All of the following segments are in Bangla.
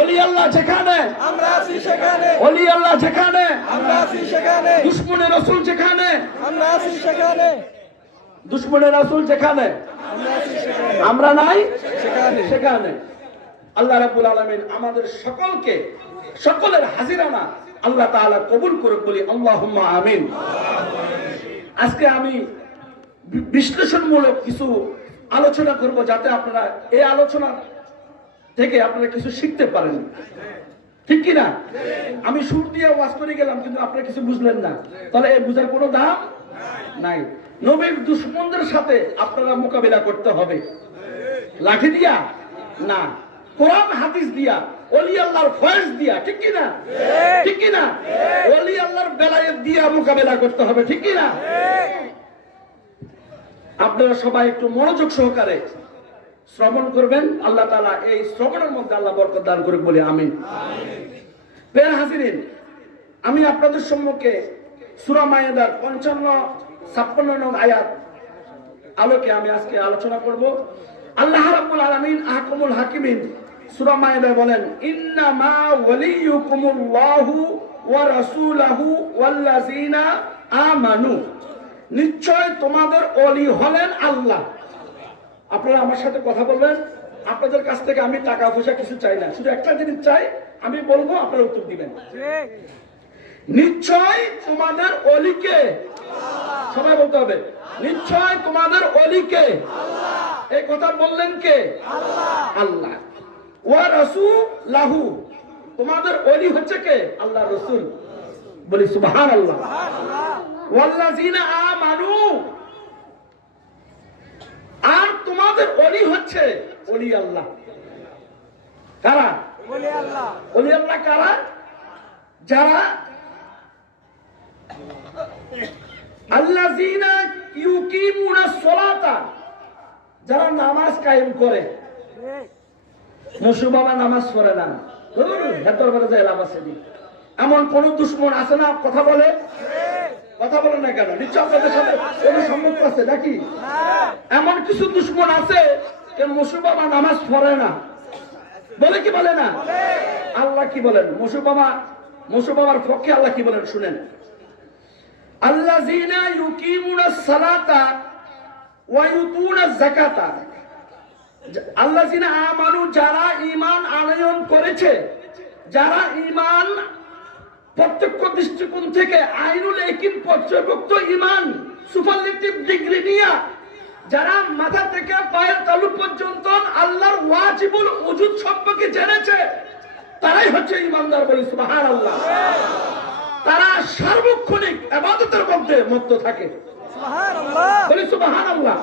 ওলি আল্লাহ যেখানে আমরা আছি সেখানে, ওলি আল্লাহ যেখানে আমরা আছি সেখানে, দুশমনে রাসূল যেখানে আমরা আছি সেখানে, দুশমনে রাসূল যেখানে আমরা আছি সেখানে, আমরা নাই সেখানে। সেখানে আল্লাহ রাব্বুল আলামিন আমাদের সকলকে সকলের হাজিরানা আল্লাহ তাআলা কবুল করুক বলি আল্লাহুম্মা আমিন। আজকে আমি বিশ্লেষণমূলক কিছু আলোচনা করব যাতে আপনারা এই আলোচনা থেকে আপনারা কিছু শিখতে পারেন, ঠিক কি না? আমি সুর দিয়ে ওয়াজ করে গেলাম কিন্তু আপনারা কিছু বুঝলেন না, তাহলে এই বুঝার কোনো দাম নাই। নবীর দুশমনদের সাথে আপনারা মোকাবিলা করতে হবে লাঠি দিয়া না, কোরআন হাদিস দিয়া, ওলি আল্লাহর ফয়েজ দিয়া, ঠিক কি না? ঠিক কি না? ওলি আল্লাহর বেলায়েত দিয়া মোকাবিলা করতে হবে, ঠিক কি না? আপনারা সবাই একটু মনোযোগ সহকারে শ্রবণ করবেন, আল্লাহ তাআলা এই শ্রবণের মধ্যে আল্লাহ বরকত দান করুক বলে আমিন। প্রিয় হাজিরিন, আমি আপনাদের সম্মুখে সূরা মায়েদার 55-56 নং আয়াত আলোকে আমি আজকে আলোচনা করব। আল্লাহ রাব্বুল আলামিন আহকামুল হাকিমিন সূরা মায়েদায় বলেন, ইন্নামা ওয়ালিয়ুকুমুল্লাহু ওয়া রাসূলুহু ওয়াল্লাযিনা আমানু, নিশ্চয় তোমাদের ওলি হলেন আল্লাহ। আপনারা আমার সাথে কথা বলবেন, আপনাদের কাছ থেকে আমি টাকা পয়সা কিছু চাই না, শুধু একটা জিনিস চাই, আমি বলবো আপনারা উত্তর দিবেন। নিশ্চয় তোমাদের ওলিকে, সবাই বলতে হবে, নিশ্চয় তোমাদের ওলিকে, এই কথা বললেন কে? আল্লাহ। ওয়া রাসূলুহু, তোমাদের ওলি হচ্ছে কে? আল্লাহর রাসূল। বলি সুবহানাল্লাহ। ওয়াল্লাযিনা আমানু, আর তোমাদের ওলি হচ্ছে ওলি আল্লাহ। কারা? ওলি আল্লাহ। ওলি আল্লাহ কারা? যারা আল্লাযিনা ইউকিমুনাস সালাতা, যারা নামাজ কায়েম করে। মুসু বাবা নামাজ পড়ে না, হেতর বলে যায় নামাজ পড়ি, এমন কোন দুশমন আছে না? কথা বলে, কথা বলে না কেন? নিশ্চয় আপনাদের সাথে কোনো সম্পর্ক আছে নাকি? এমন কিছু দুশমন আছে যে মুসু বাবা নামাজ পড়ে না, বলে কি বলে না? আল্লাহ কি বলেন মুসু বাবার পক্ষে? আল্লাহ কি বলেন শুনেন, আল্লাযিনা ইউকিমুনাস সালাতা ওয়া ইউতুনাজ যাকাতা, আল্লাযিনা আমানু, যারা ঈমান আনয়ন করেছে, যারা ঈমান প্রত্যক্ষ দৃষ্টিকোণ থেকে আইনুল হাকিম পর্যবেক্ষিত ঈমান সুপারলেটিভ ডিগ্রি নিয়ে যারা মাথা থেকে পায়ের তালু পর্যন্ত আল্লাহর ওয়াজিবুল উজুদ সম্পর্কে জেনেছে, তারাই হচ্ছে ঈমানদার। বলি সুবহানাল্লাহ। তারা সার্বক্ষণিক ইবাদতের মধ্যে মত্ত থাকে। সুবহানাল্লাহ। বলি সুবহানাল্লাহ।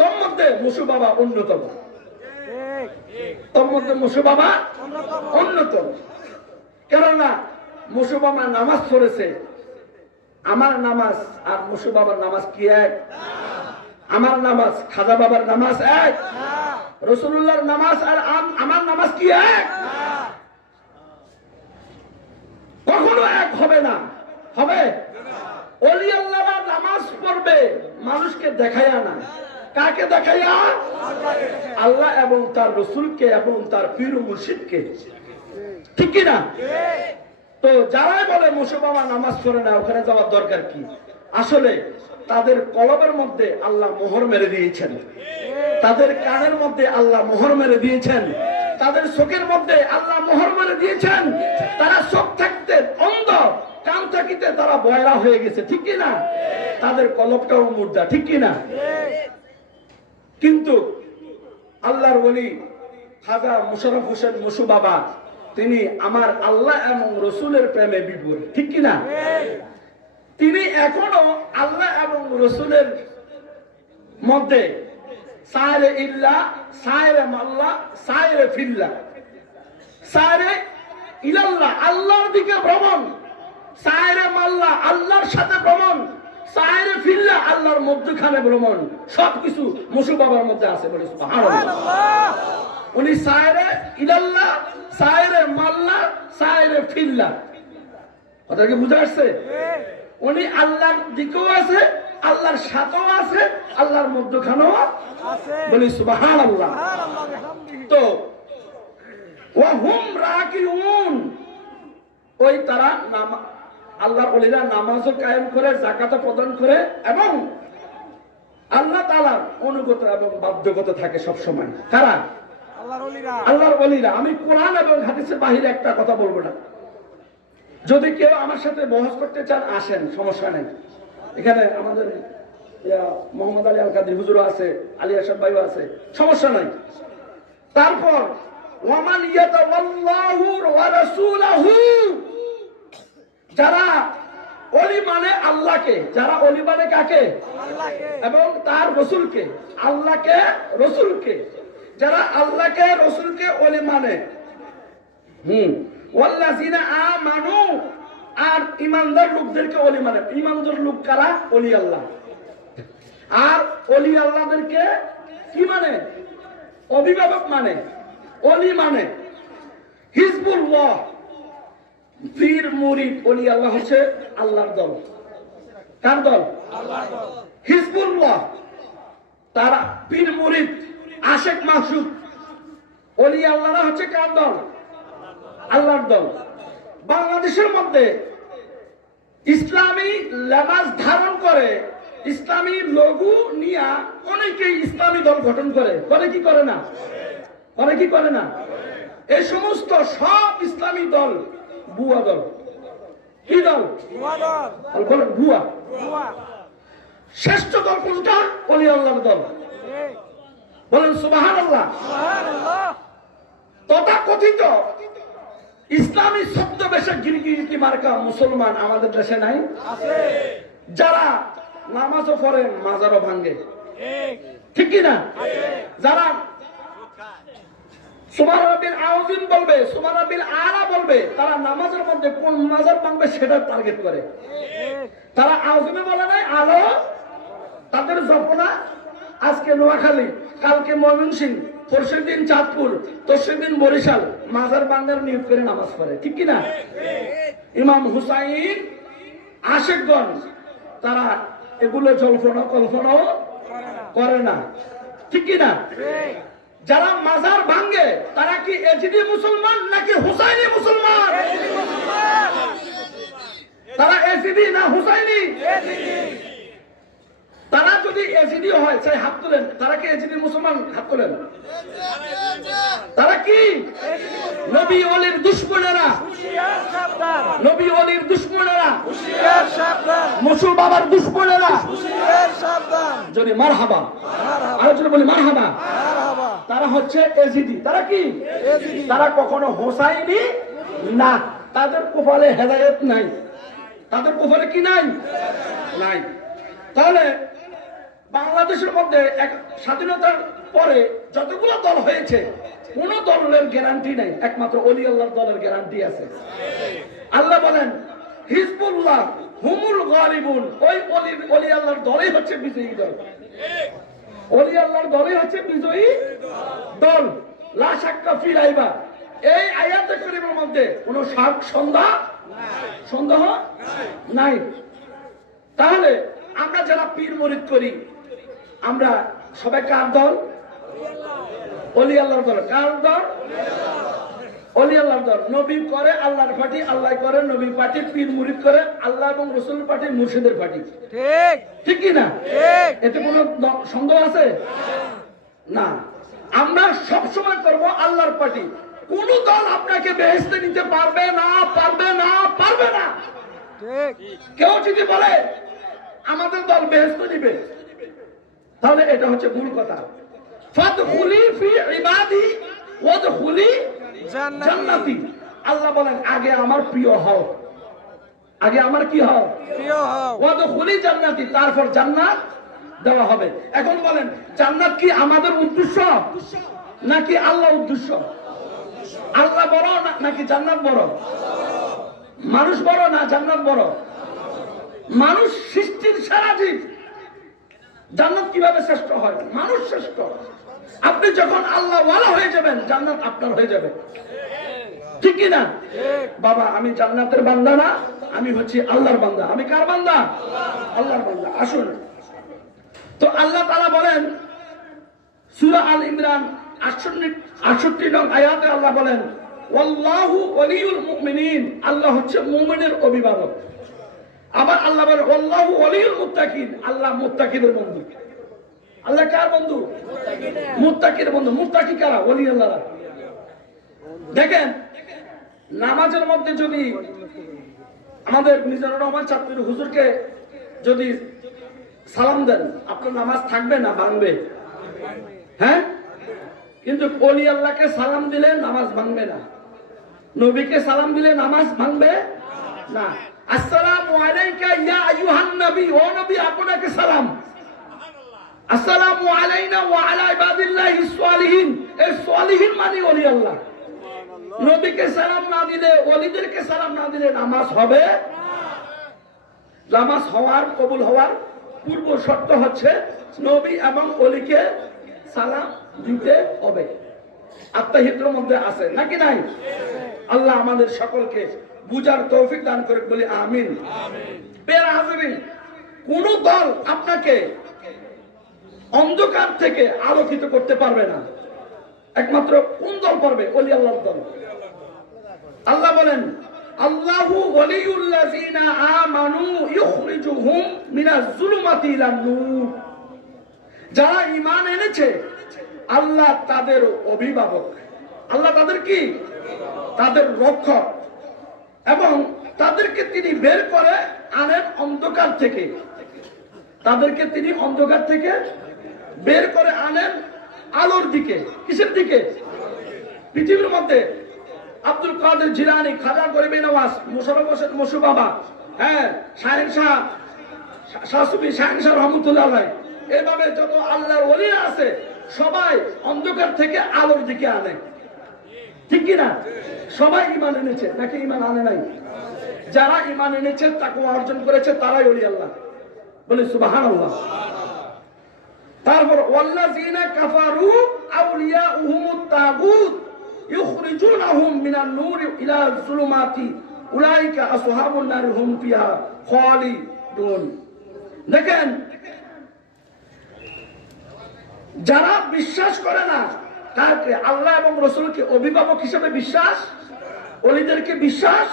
তোর মধ্যে মুসু বাবা অন্যতম, তোর মধ্যে মুসু বাবা অন্যতম। কেননা মুসু বাবা নামাজ পড়েছে, আমার নামাজ আর মুসু বাবার নামাজ কি এক? আমার নামাজ খাজা বাবার নামাজ এক? রাসূলুল্লাহর নামাজ আর আমার নামাজ কি এক? কখনো এক হবে না। হবে? ওলি আল্লাহরা নামাজ পড়বে মানুষকে দেখায়া না, কাকে দেখায়া? আল্লাহ এবং তার রাসূলকে এবং তার পীর ও মুর্শিদকে, ঠিক কি না? তো যারাই বলে মুসু বাবা নামাজ পড়ে না, ওখানে যাওয়ার দরকার কি? আসলে তাদের কলবের মধ্যে আল্লাহ মোহর মেরে দিয়েছেন, তাদের কানের মধ্যে আল্লাহ মোহর মেরে দিয়েছেন, তাদের চোখের মধ্যে আল্লাহ মোহর মেরে দিয়েছেন। তারা চোখ থাকতে অন্ধ, কান থাকিতে তারা বয়রা হয়ে গেছে, ঠিক কি না? তাদের কলবটাও মুর্দা, ঠিক কি না? কিন্তু আল্লাহর ওলি খাজা মুশাররফ হোসেন মুসু বাবা, তিনি আমার আল্লাহ এবং রসুলের প্রেমে বিভোর, ঠিক কি না? তিনি এখনো আল্লাহ এবং রসুলের মধ্যে সায়রে ইল্লাহ, সায়রে মাল্লাহ, সায়রে ফিল্লাহ, সায়রে ইলাল্লাহ, আল্লাহর দিকে ভ্রমণ, সায়রে মাল্লাহ, আল্লাহর সাথে ভ্রমণ, সায়রে ফিল্লাহ, আল্লাহর মধ্যখানে ভ্রমণ, সবকিছু মুসু বাবার মধ্যে আছে। বলে সুবহানাল্লাহ। উনি সায়রে ইলাল্লাহ, সায়রে মাল্লাহ, সায়রে ফিল্লাহ, কথা কি বুঝা আসছে? উনি আল্লাহর দিকেও আছে, আল্লাহর সাথেও আছে, আল্লাহর মধ্যখানেও আছে। বলি সুবহানাল্লাহ। তো ওয়া হুম রাকিউন, ওই তারা আল্লাহর ওলিরা নামাজও কায়েম করে, যাকাতও প্রদান করে এবং আল্লাহ তাআলার অনুগত এবং বাধ্যগত থাকে সব সময়। কারা? আল্লাহর ওলিরা। আল্লাহর ওলিরা। আমি কোরআন এবং হাদিসের বাহিরে একটা কথা বলবো না। যদি কেউ আমার সাথে বহস করতে চান আসেন, সমস্যা নেই। এখানে আমাদের মোহাম্মদ আলী আল কাদের হুজুর আছে, আলী আসাদ ভাইও আছে, সমস্যা নাই। তারপর ওয়ামান ইয়াতাওয়াল্লাহু ওয়া রাসূলুহু, যারা ওলি মানে আল্লাহকে, যারা ওলি মানে কাকে? আল্লাহকে এবং তার রাসূলকে, আল্লাহকে রাসূলকে, যারা আল্লাহকে রাসূলকে ওলি মানে, ওয়াল্লাযিনা আমানু, আর ঈমানদার লোকদেরকে ওলি মানে। ঈমানদার লোক কারা? ওলি আল্লাহ। আর ওলি আল্লাহদেরকে কি মানে? অভিভাবক মানে, ওলি মানে। হিজবুল্লাহ, পীর মুরিদ, ওলি আল্লাহ হচ্ছে আল্লাহর দল। কার দল? আল্লাহর দল। হিজবুল্লাহ তারা পীর মুরিদ, আশেক মাসুদ, ওলি আল্লাহরা হচ্ছে কার দল? আল্লাহর দল। বাংলাদেশের মধ্যে ইসলামী লেবাস ধারণ করে, ইসলামী লঘু নিয়া অনেকেই ইসলামী দল গঠন করে। করে কি করে না? করে কি করে না? এই সমস্ত সব ইসলামী দল ভুয়া দল। কি দল? ভুয়া দল। বলেন ভুয়া। ভুয়া। শ্রেষ্ঠ দল কোনটা? ওলি আল্লাহর দল। ঠিক। বলেন সুবহানাল্লাহ। সুবহানাল্লাহ। তথাকথিত ইসলামী ছদ্মবেশে গিরগিটি মার্কা মুসলমান আমাদের দেশে নাই? আছে। যারা নামাজও পড়ে, মাজারও ভাঙে, ঠিক। ঠিক কি না? আছে। যারা সুবহান রাব্বিল আযীম বলবে, সুবহান রাব্বিল আলা বলবে, তারা নামাজের মধ্যে কোন মাজার ভাঙবে সেটা টার্গেট করে। ঠিক। তারা আযীমে বলে নাই, আলো। তাদের জপনা আজকে নোয়াখালী, কালকে ময়মনসিংহ, পরশুর দিন চাঁদপুর, তরশুর দিন বরিশাল, মাজার ভাঙার নিয়োগ করে নামাজ পড়ে, ঠিক কি না? ইমাম হুসাইন, আশেকগণ, তারা এগুলো জল্পনা কল্পনাও করে না, ঠিক কি না? ঠিক। যারা মাজার ভাঙে তারা কি এজিদি মুসলমান নাকি হুসাইনি মুসলমান? তারা এজিদি না হুসাইনি? তারা যদি এজিদি হয়, চাই হাত তোলেন। তারা কি এজিদি মুসলমান? হাত তোলেন। তারা কি নবী ওলির দুশমনেরা? হুশিয়ার সাবধান। নবী ওলির দুশমনেরা, হুশিয়ার সাবধান। মুসুল বাবার দুশমনেরা। হুশিয়ার সাবধান। যদি মারহাবা, মারহাবা। আলোচনা বলি মারহাবা। মারহাবা। তারা হচ্ছে এজিদি। তারা কি? এজিদি। তারা কখনো হোসাইনি না। তাদের কপালে হেদায়েত নাই। তাদের কপালে কি নাই? নাই। তাহলে বাংলাদেশের মধ্যে এক স্বাধীনতার পরে যতগুলো দল হয়েছে, কোন দলের গ্যারান্টি নাই, একমাত্র ওলি আল্লাহর দলের গ্যারান্টি আছে। আল্লাহ বলেন হিজবুল্লাহ হুমুল গালিবুন, ওই ওলি আল্লাহর দলই হচ্ছে বিজয়ী দল। ওলি আল্লাহর দলই হচ্ছে বিজয়ী দল। লা শাক্কা ফি রাইবা। এই আয়াতে কারিমের মধ্যে কোনো সন্দেহ নাই। তাহলে আমরা যারা পীর মুরিদ করি, আমরা সবাই কার দল? ওলি আল্লাহর দল। কার দল? ওলি আল্লাহর দল। নবী করে আল্লাহর পার্টি, আল্লাহ করে নবীর পার্টি, পীর মুরিদ করে আল্লাহ এবং রাসূলের পার্টি, মুর্শিদের পার্টি, ঠিক। ঠিক কি না? ঠিক। এতে কোনো সন্দেহ আছে? না। আমরা সব সময় করব আল্লাহর পার্টি। কোন দল আপনাকে বেহেশতে নিতে পারবে না, পারবে না, পারবে না। ঠিক। কেউ যদি বলে আমাদের দল বেহেশতে দিবে, তাহলে এটা হচ্ছে ভুল কথা। ফাদখুলি ফি ইবাদি ওয়াদখুলি জান্নাতি। আল্লাহ বলেন আগে আমার প্রিয় হও, আগে আমার কি হও? প্রিয় হও। ওয়াদখুলি জান্নাতি, তারপর জান্নাত দেওয়া হবে। এখন বলেন জান্নাত কি আমাদের উদ্দেশ্য নাকি আল্লাহ উদ্দেশ্য? আল্লাহ বড় নাকি জান্নাত বড়? মানুষ বড় না জান্নাত বড়? মানুষ সৃষ্টির সেরা জীব। জান্নাত কিভাবে শ্রেষ্ঠ হয়? মানুষ শ্রেষ্ঠ। আপনি যখন আল্লাহ ওয়ালা হয়ে যাবেন, জান্নাত আপনার হয়ে যাবে, ঠিক কি না? বাবা আমি জান্নাতের বান্দা না, আমি হচ্ছি আল্লাহর বান্দা। আমি কার বান্দা? আল্লাহর বান্দা। আসুন তো আল্লাহ তাআলা বলেন সূরা আল ইমরান 68 নং আয়াতে আল্লাহ বলেন ওয়াল্লাহু ওয়ালিউল মুমিনিন, আল্লাহ হচ্ছে মুমিনের অভিভাবক। আবার আল্লাহ বলে ওয়াল্লাহু ওয়ালিউল মুত্তাকিন, আল্লাহ মুত্তাকিদের বন্ধু। আল্লাহ কার বন্ধু? মুত্তাকির বন্ধু। মুত্তাকি কারা? ওলি আল্লাহরা। দেখেন নামাজের মধ্যে যদি আমাদের মিজানুর রহমান চাঁদপুর হুজুরকে যদি সালাম দেন, আপনার নামাজ থাকবে না ভাঙবে? হ্যাঁ, কিন্তু ওলি আল্লাহকে সালাম দিলে নামাজ ভাঙবে না, নবীকে সালাম দিলে নামাজ ভাঙবে না। আসসালামু আলাইকা ইয়া আইয়ুহান নবী, ও নবী আপনাকে সালাম। আসসালামু আলাইনা ওয়া আলা ইবাদিল্লাহিস সালিহিন, এই সালিহিন মানে ওলি আল্লাহ। নবীকে সালাম না দিলে, ওলিদেরকে সালাম না দিলে নামাজ হবে না। নামাজ হওয়ার, কবুল হওয়ার পূর্ব শর্ত হচ্ছে নবী এবং ওলিকে সালাম দিতে হবে। আত্মাহিতের মধ্যে আছে নাকি নাই? আল্লাহ আমাদের সকলকে বুঝার তৌফিক দান করে বলি আমিন। প্রিয় হাজিরিন, কোন দল আপনাকে অন্ধকার থেকে আলোকিত করতে পারবে না। একমাত্র কোন দল পারবে? ওলি আল্লাহর দল। আল্লাহ বলেন আল্লাহু ওয়ালিউল্লাযিনা আমানু ইখরিজুহুম মিনাজ যুলুমাতি ইলান নূর। যারা ঈমান এনেছে আল্লাহ তাদের অভিভাবক। আল্লাহ তাদের কি? তাদের রক্ষক। এবং তাদেরকে তিনি বের করে আনেন অন্ধকার থেকে। তাদেরকে তিনি অন্ধকার থেকে বের করে আনেন আলোর দিকে। কিসের দিকে? পৃথিবীর মধ্যে আব্দুল কাদের জিলানী, খাজা গরিবে নওয়াজ, মুশাররফ হোসেন মশু বাবা, হ্যাঁ, শাহিন শাহ, শাহ সুফি শাহিন শাহ রহমতুল্লাহ আলাইহি, এভাবে যত আল্লাহর ওলি আছে সবাই অন্ধকার থেকে আলোর দিকে আনে। ঠিক কি না? সবাই ঈমান এনেছে নাকি ঈমান আনে নাই? যারা ঈমান এনেছে, তাকওয়া অর্জন করেছে, তারাই ওলি আল্লাহ। বলে সুবহানাল্লাহ। তারপর ওয়াল্লাযিনা কাফারু আউলিয়াউহুমুত তাগুত ইখরিজুনাহুম মিনান নূরি ইলা যুলুমাতি উলাইকা আসহাবুন নার হুম ফিহা খালিদুন। দেখেন, যারা বিশ্বাস করে না, কাকে? আল্লাহ এবং রাসূলকে অভিভাবক হিসেবে বিশ্বাস, ওলিদেরকে বিশ্বাস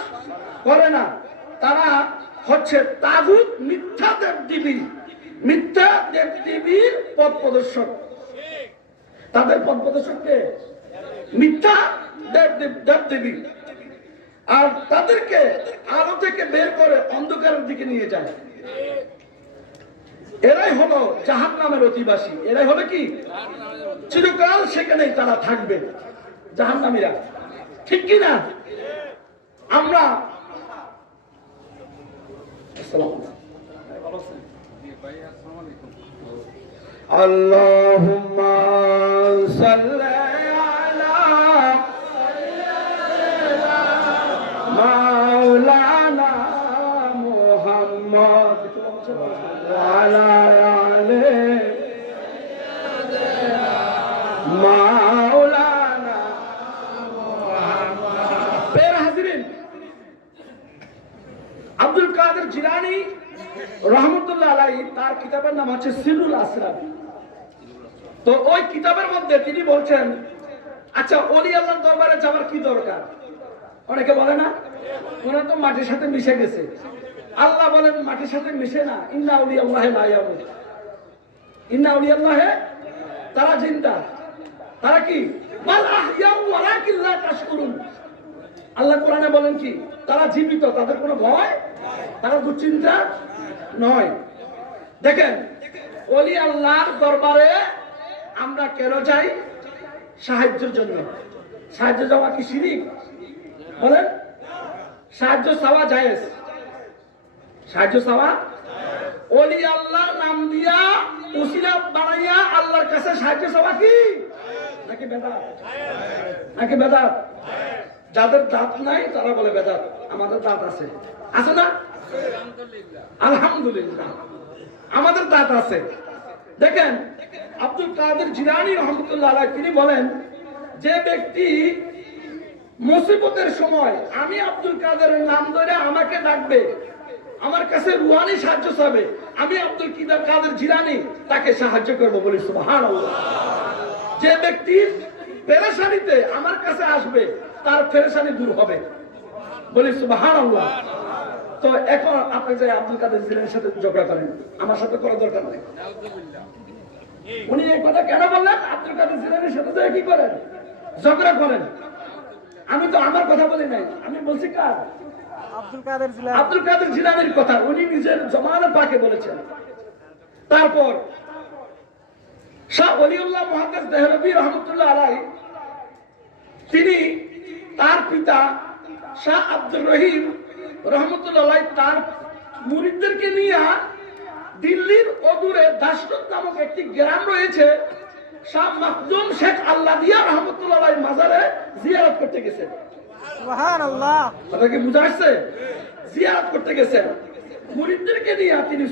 করে না, তারা হচ্ছে তাগুত, মিথ্যা দেবদেবী, মিথ্যা দেবদেবীর পথ প্রদর্শক। তাদের পথ প্রদর্শককে মিথ্যা দেবদেবী, আর তাদেরকে আলো থেকে বের করে অন্ধকারের দিকে নিয়ে যায়। এরাই হলো জাহান্নামের অধিবাসী। এরাই হবে কি? চিরকাল সেখানেই তারা থাকবে, জাহান্নামীরা। ঠিক কি না? আমরা আল্লাহুম্মা সাল্লি আলা মাওলানা মুহাম্মদ ওয়া আলা আলি মাওলানা মুহাম্মদ। প্রিয় হাজিরিন, আব্দুল কাদের জিলানী রহমতুল্লাহ আলাইহি, তার কিতাবের নাম হচ্ছে সিরুল আসরার। তো ওই কিতাবের মধ্যে তিনি বলছেন, আচ্ছা ওলি আল্লাহর দরবারে যাওয়ার কি দরকার? অনেকে বলে না, ওরা তো মাটির সাথে মিশে গেছে। আল্লাহ বলেন মাটির সাথে মিশে না। ইন্না আউলিয়াল্লাহি লা ইয়ামুত, ইন্না আউলিয়াল্লাহি, তারা জিন্দা। তারা কি? বাল আহইয়াউ ওয়ালাকিন লা তাশকুরুন। আল্লাহ কোরআনে বলেন কি? তারা জীবিত, তাদের কোনো ভয়, তারা দুশ্চিন্তা নয়। দেখেন, ওলি আল্লাহর দরবারে আমরা কেন যাই? সাহায্যের জন্য। সাহায্য চাওয়া কি শিরক? বলেন, সাহায্য চাওয়া জায়েজ। সাহায্য চাওয়া, ওলি আল্লাহর নাম দিয়া উসিলা বানাইয়া আল্লাহর কাছে সাহায্য চাওয়া কি নাকি বেদাত? নাকি বেদাত? যাদের দাঁত নাই তারা বলে বেদাত। আমাদের দাঁত আছে, আছে না? আলহামদুলিল্লাহ, আমাদের দাঁত আছে। দেখেন, আব্দুল কাদের জিলানী রহমতুল্লাহ আলাইহি তিনি বলেন, যে ব্যক্তি মুসিবতের সময় আমি আব্দুল কাদেরের নাম ধরে আমাকে ডাকবে, আমার কাছে রুহানি সাহায্য চাবে, আমি আব্দুল কাদের জিলানী তাকে সাহায্য করব। বলি সুবহানাল্লাহ। যে ব্যক্তি পেরেশানিতে আমার কাছে আসবে, তার পেরেশানি দূর হবে। বলি সুবহানাল্লাহ। তো এখন আপনি যে আব্দুল কাদের জিলানীর সাথে ঝগড়া করেন, আমার সাথে করার দরকার নেই। উনি এই কথা কেন বললেন? আব্দুল কাদের জিলানীর সাথে যে কি করেন, ঝগড়া করেন। আমি তো আমার কথা বলি নাই, আমি বলছি কার? আব্দুল কাদের জিলানী। আব্দুল কাদের জিলানীর কথা উনি নিজের জমানা পাকে বলেছেন। তারপর শাহ ওলিউল্লাহ মুহাদ্দিস দেহলভী রহমতুল্লাহ আলাইহি, তিনি তার পিতা শাহ আব্দুর রহিম রহমতুল্লাহ আলাইহি তার মুরিদদেরকে নিয়ে দিল্লির অদূরে দাসরথ নামক একটি গ্রাম রয়েছে, শাহ মাখদুম শেখ আল্লাদিয়া রহমতুল্লাহ আলাইহি মাজারে জিয়ারত করতে গেছেন। সুবহানাল্লাহ। কথা কি বুঝা আসছে? জিয়ারত করতে গেছেন, মুরিদদেরকে নিয়ে তিনি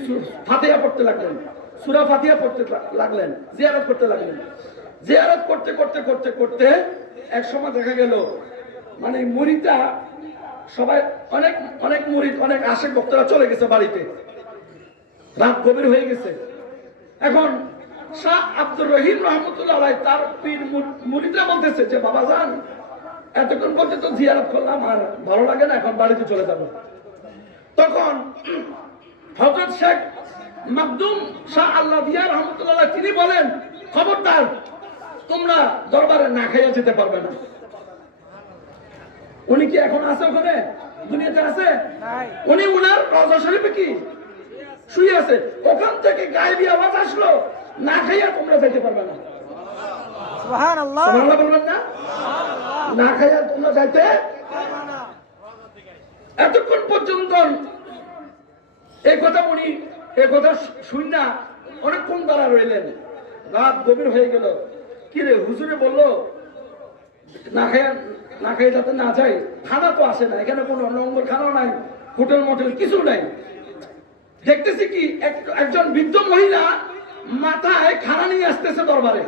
ফাতিহা পড়তে লাগলেন, সূরা ফাতিহা পড়তে লাগলেন, জিয়ারত করতে লাগলেন। জিয়ারত করতে করতে করতে করতে এক সময় দেখা গেল মানে মুরিদরা সবাই অনেক অনেক মুরিদ অনেক আশেক ভক্তরা চলে গেছে বাড়িতে, রাত গভীর হয়ে গেছে। এখন শাহ আব্দুর রহিম রহমতুল্লাহ আলাইহি তার পীর মুরিদরা বলতেছে যে বাবা যান, এতক্ষণ পর্যন্ত জিয়ারত করলাম আর ভালো লাগে না, এখন বাড়িতে চলে যাব। তখন হযরত শেখ মাকদুম শাহ আল্লাদিয়া রহমতুল্লাহ আলাইহি তিনি বলেন, খবরদার তোমরা দরবারে না খাইয়া যেতে পারবে না। উনি কি এখন আছে ওখানে দুনিয়াতে আছে? নাই। উনি উনার রওজা শরীফে কি শুয়ে আছে, ওখান থেকে গায়েবী আওয়াজ আসলো, না খাইয়া তোমরা যেতে পারবে না। সুবহানাল্লাহ। সুবহানাল্লাহ বলবেন না? না খাইয়া তোমরা যাইতে। এতক্ষণ পর্যন্ত এই কথা উনি এই কথা শুন না অনেকক্ষণ দ্বারা রইলেন, রাত গভীর হয়ে গেল। কি রে হুজুরে বললো না খাইয়া যাতে না যাই, খানা তো আসে না, এখানে কোনো লঙ্গর খানাও নাই, হোটেল মোটেল কিছু নাই। দেখতেছি কি একজন বৃদ্ধ মহিলা মাথায় খানা নিয়ে আসতেছে দরবারে,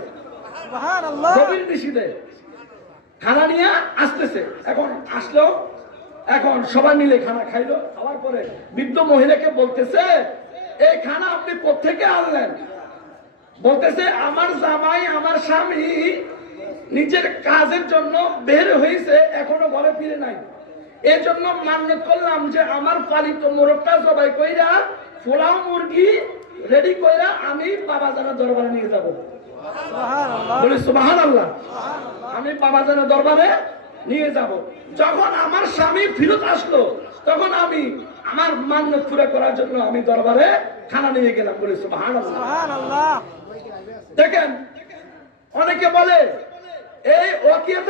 সুবহানাল্লাহ। গভীর নিশীথে খানা নিয়ে আসতেছে। এখন আসলো, এখন সবাই মিলে খানা খাইলো, খাওয়ার পরে বৃদ্ধ মহিলাকে বলতেছে এই খানা আপনি কোত্থেকে আনলেন? বলতেছে আমার জামাই আমার স্বামী নিজের কাজের জন্য বের হয়েছে, এখনো ঘরে ফিরে নাই, এই জন্য মান্যত করলাম যে আমার পালিত মোরগটা জবাই কইরা পোলাও মুরগি রেডি কইরা আমি বাবাজানের দরবারে নিয়ে যাব। সুবহানাল্লাহ। বলি সুবহানাল্লাহ। আমি বাবাজানের দরবারে নিয়ে যাব। যখন আমার স্বামী ফিরত আসলো তখন আমি আমার মান্যত পুরা করার জন্য আমি দরবারে খানা নিয়ে গেলাম। বলি সুবহানাল্লাহ। সুবহানাল্লাহ। দেখেন অনেকে বলে এই ওয়াকিয়া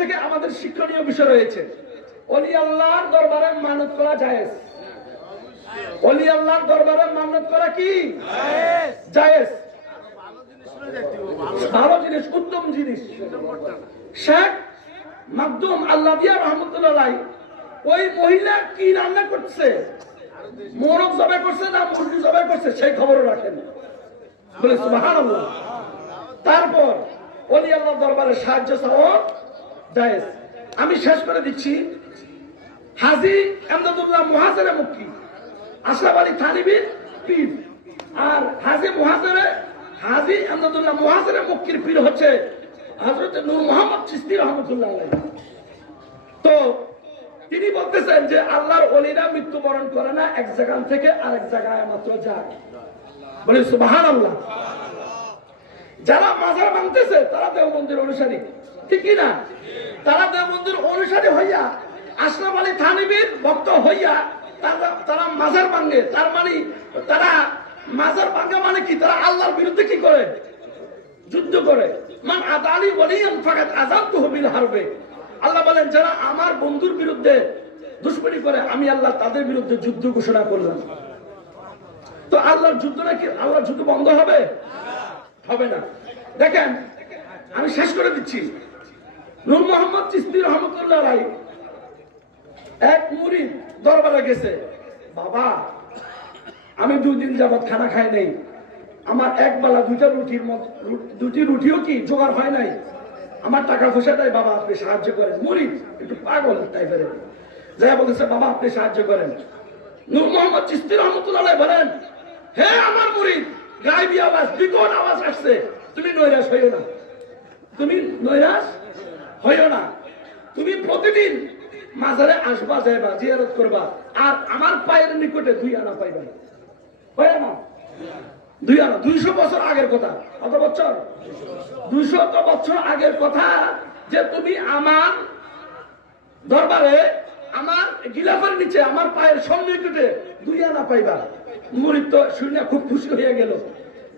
থেকে আমাদের শিক্ষণীয় বিষয় রয়েছে। ওলি আল্লাহর দরবারে মানত করা জায়েজ। ওলি আল্লাহর দরবারে মানত করা কি জায়েজ, ভালো জিনিস, উত্তম জিনিস। শেখ মাকদুম আল্লাদিয়া রহমতুল্লাহ আলাইহি ওই মহিলা কি রান্না করছে, মোরগ জবাই করছে না মুরগি জবাই করছে সেই খবরও রাখেন। বলে সুবহানাল্লাহ। তারপর ওলি আল্লাহর দরবারে সাহায্য চাওয়া জায়েজ। আমি শেষ করে দিচ্ছি, হাজী এমদাদুল্লাহ মুহাজিরে মক্কি আশরাফ আলী থানভীর পীর, আর হাজী এমদাদুল্লাহ মুহাজিরে মক্কির পীর হচ্ছে হযরত নূর মোহাম্মদ চিশতি রহমতুল্লাহ আলাইহি। তো তিনি বলতেছেন যে আল্লাহর ওলিরা মৃত্যুবরণ করে না, এক জায়গা থেকে আরেক জায়গায় মাত্র যায়। বলে সুবহানাল্লাহ। যারা মাজার ভাঙতেছে তারা দেওবন্দির অনুসারী, ঠিক কি না? তারা দেওবন্দির অনুসারী হইয়া আশরাফ আলী থানভীর ভক্ত হইয়া তারা মাজার ভাঙে। তার মানে তারা মাজার ভাঙা মানে কি? তারা আল্লাহর বিরুদ্ধে কি করে? যুদ্ধ করে। মান আদালি ওয়ালিয়ান ফাকাত আযানতুহু বিল হারবে। আল্লাহ বলেন যারা আমার বন্ধুর বিরুদ্ধে দুশমনি করে আমি আল্লাহ তাদের বিরুদ্ধে যুদ্ধ ঘোষণা করলাম। তো আল্লাহর যুদ্ধ নাকি আল্লাহর যুদ্ধ বন্ধ হবে? হবে না। দেখেন আমি শেষ করে দিচ্ছি, নূর মোহাম্মদ চিশতি রহমতুল্লাহ আলাইহি এক মুরিদ দরবারে গেছে, বাবা আমি 2 দিন যাবত খানা খাই নাই, আমার এক বেলা দুটি রুটিও কি জোগাড় হয় নাই, আমার টাকা পয়সা নাই, বাবা আপনি সাহায্য করেন। মুরিদ একটু পাগল টাইপের, যাই বলতেছে বাবা আপনি সাহায্য করেন। নূর মোহাম্মদ চিশতি রহমতুল্লাহ আলাইহি বলেন, হে আমার মুরিদ, গায়েবী আওয়াজ বিকট আওয়াজ আসছে, তুমি নৈরাশ হইও না। তুমি নৈরাশ হইও না। তুমি প্রতিদিন মাজারে আসবা, যাইবা, জিয়ারত করবা, আর আমার পায়ের নিকটে 2 আনা পাইবা। হয় না? 2 আনা, 200 বছর আগের কথা। কত বছর? 200 বছর আগের কথা, যে তুমি আমার দরবারে আমার গিলাফের নিচে আমার পায়ের সন্নিকটে 2 আনা পাইবা। মুরিদ তো শুনে খুব খুশি হয়ে গেল।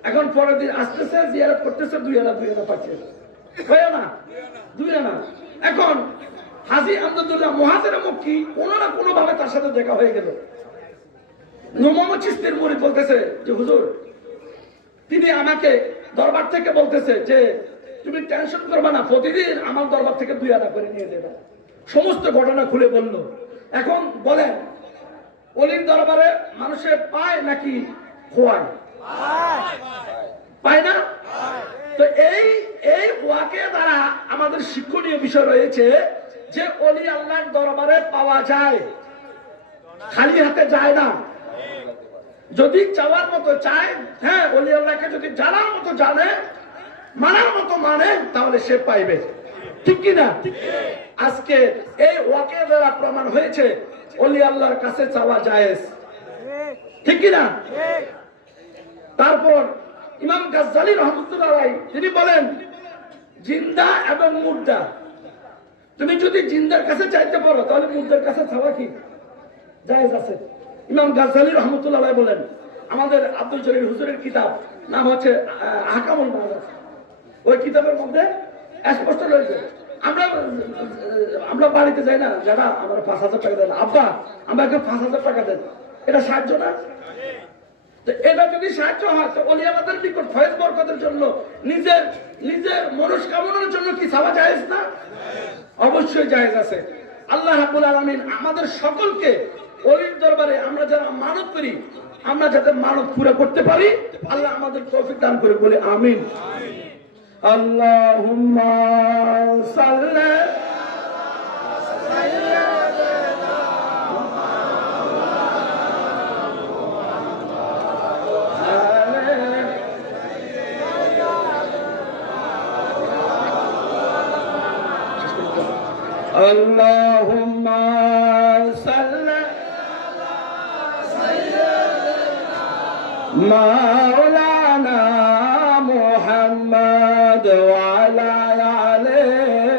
এখন পরের দিন আসতেছে, জিয়ারত করতেছে, 2 আনা পাচ্ছে। হয় না? 2 আনা। এখন হাজী আমদুল্লাহ মুহাজির মক্কি কোনো না কোনো ভাবে তার সাথে দেখা হয়ে গেল। নূর মোহাম্মদ চিশতির মুরিদ বলতেছে যে হুজুর, তিনি আমাকে দরবার থেকে বলতেছে যে তুমি টেনশন করবে না, প্রতিদিন আমার দরবার থেকে 2 আনা করে নিয়ে দেবে। সমস্ত ঘটনা খুলে বলল। এখন বলেন, অলির দরবারে মানুষে পায় নাকি খোয়ায়? পায় না? তো এই ওয়াকে দ্বারা আমাদের শিক্ষণীয় বিষয় রয়েছে যে অলি আল্লাহর দরবারে পাওয়া যায়, খালি হাতে যায় না। যদি চাওয়ার মতো চায়, হ্যাঁ, অলি আল্লাহকে যদি জানার মতো জানে, মানার মতো মানে, তাহলে সে পাইবে। ঠিক কিনা? আজকে এই ওয়াকে দ্বারা প্রমাণ হয়েছে অলি আল্লাহর কাছে চাওয়া জায়েজ। ঠিক কিনা? তারপর ইমাম গাজ্জালী রহমতুল্লাহ আলাইহি তিনি বলেন, জিন্দা এবং মুর্দা, তুমি যদি জিন্দার কাছে চাইতে পারো তাহলে মুর্দার কাছে চাওয়া কি জায়েজ আছে। ইমাম গাজ্জালী রহমতুল্লাহ আলাইহি বলেন, আমাদের আব্দুল জলিল হুজুরের কিতাব নাম হচ্ছে আহকামুল মাআরিফ, ওই কিতাবের মধ্যে স্পষ্ট রয়েছে। আমরা বাড়িতে যাই না, যারা আমরা 5,000 টাকা দেন, আব্বা আমাকে 5,000 টাকা দেন, এটা সাহায্য না? তো এটা যদি সাহায্য হয়, তো ওলি আমাদের নিকট ফয়েজ বরকতের জন্য, নিজের মনস্কামনার জন্য কি চাওয়া জায়েজ না? অবশ্যই জায়েজ আছে। আল্লাহ রাব্বুল আলামিন আমাদের সকলকে ওলির দরবারে আমরা যারা মানত করি, আমরা যাতে মানত পুরো করতে পারি, আল্লাহ আমাদের তৌফিক দান করে, বলে আমিন। আল্লাহুম্মা সাল্লি Allahumma salli Maulana Muhammad wa ala alihi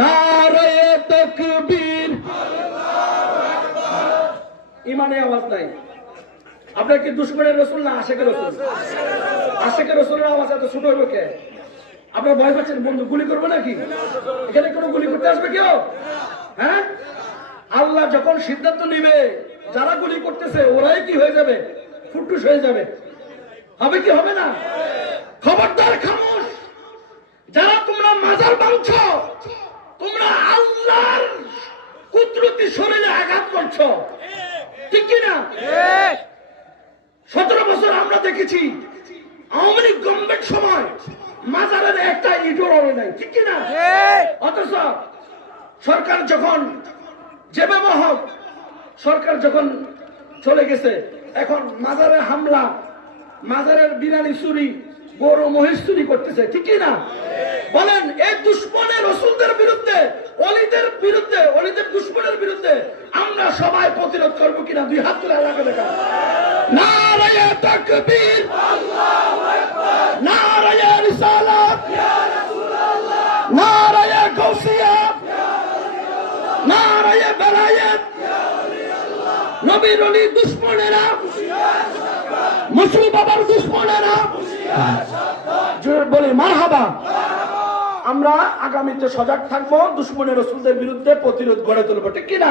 Nare takbir ইমানে আওয়াজ নাই। আপনার কি দুশমনের রাসূল না আশিকের রাসূল? আশিকের রাসূলের আওয়াজ এত ছোট হলো কে? আপনার ভয় পাচ্ছেন বন্ধু গুলি করবে নাকি? এখানে কোনো গুলি করতে আসবে কেউ? হ্যাঁ, আল্লাহ যখন সিদ্ধান্ত নিবে, যারা গুলি করতেছে ওরাই কি হয়ে যাবে? ফুটুস হয়ে যাবে। হবে কি হবে না? খবরদার, খামোশ। যারা তোমরা মাজার ভাঙছো, তোমরা আল্লাহর কুদরতি শরীরে আঘাত করছো। ঠিক কিনা? 17 বছর আমরা দেখেছি আওয়ামী লীগ গভর্নমেন্ট সময় মাজারের একটা ইটও রয়ে নাই। ঠিক কিনা? অথচ সরকার যখন যেভাবে হোক, সরকার যখন চলে গেছে, এখন মাজারে হামলা, মাজারের বিরানি চুরি, গরু মহিষ চুরি করতেছে। ঠিক কিনা? বলেন, এই দুশমনের রাসূলদের বিরুদ্ধে, ওলিদের বিরুদ্ধে, ওলিদের দুশমনের বিরুদ্ধে আমরা সবাই প্রতিরোধ করবো কিনা? 2 হাত তুলে আল্লাহকে দেখা। নারায়ে তাকবীর, আল্লাহু আকবার, নারায়ে রিসালাত, ইয়া রাসূলুল্লাহ, নারায়ে গাউসিয়া, ইয়া রাসূলুল্লাহ, নারায়ে বেলায়েত, ইয়া ওলিয়াল্লাহ। নবীর ওলি দুশমনেরা হুশিয়ার, সাবধান। মুসলিম বাবার দুশমনেরা হুশিয়ার, সাবধান। জোরে বলি মারহাবা। আমরা আগামীতে সজাগ থাকবো, দুশমনের রাসূলদের বিরুদ্ধে প্রতিরোধ গড়ে তুলবো। ঠিক কিনা?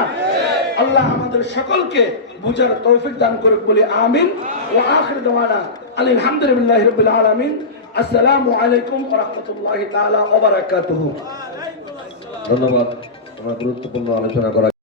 আল্লাহ আমাদের সকলকে বুঝার তৌফিক দান করুক, বলি আমিন। ওয়া আখির দাওয়ানা আলহামদুলিল্লাহি রাব্বিল আলামিন। আসসালামু আলাইকুম ওয়া রাহমাতুল্লাহি তাআলা ওয়া বারাকাতুহু। ধন্যবাদ। আমরা গুরুত্বপূর্ণ আলোচনা করা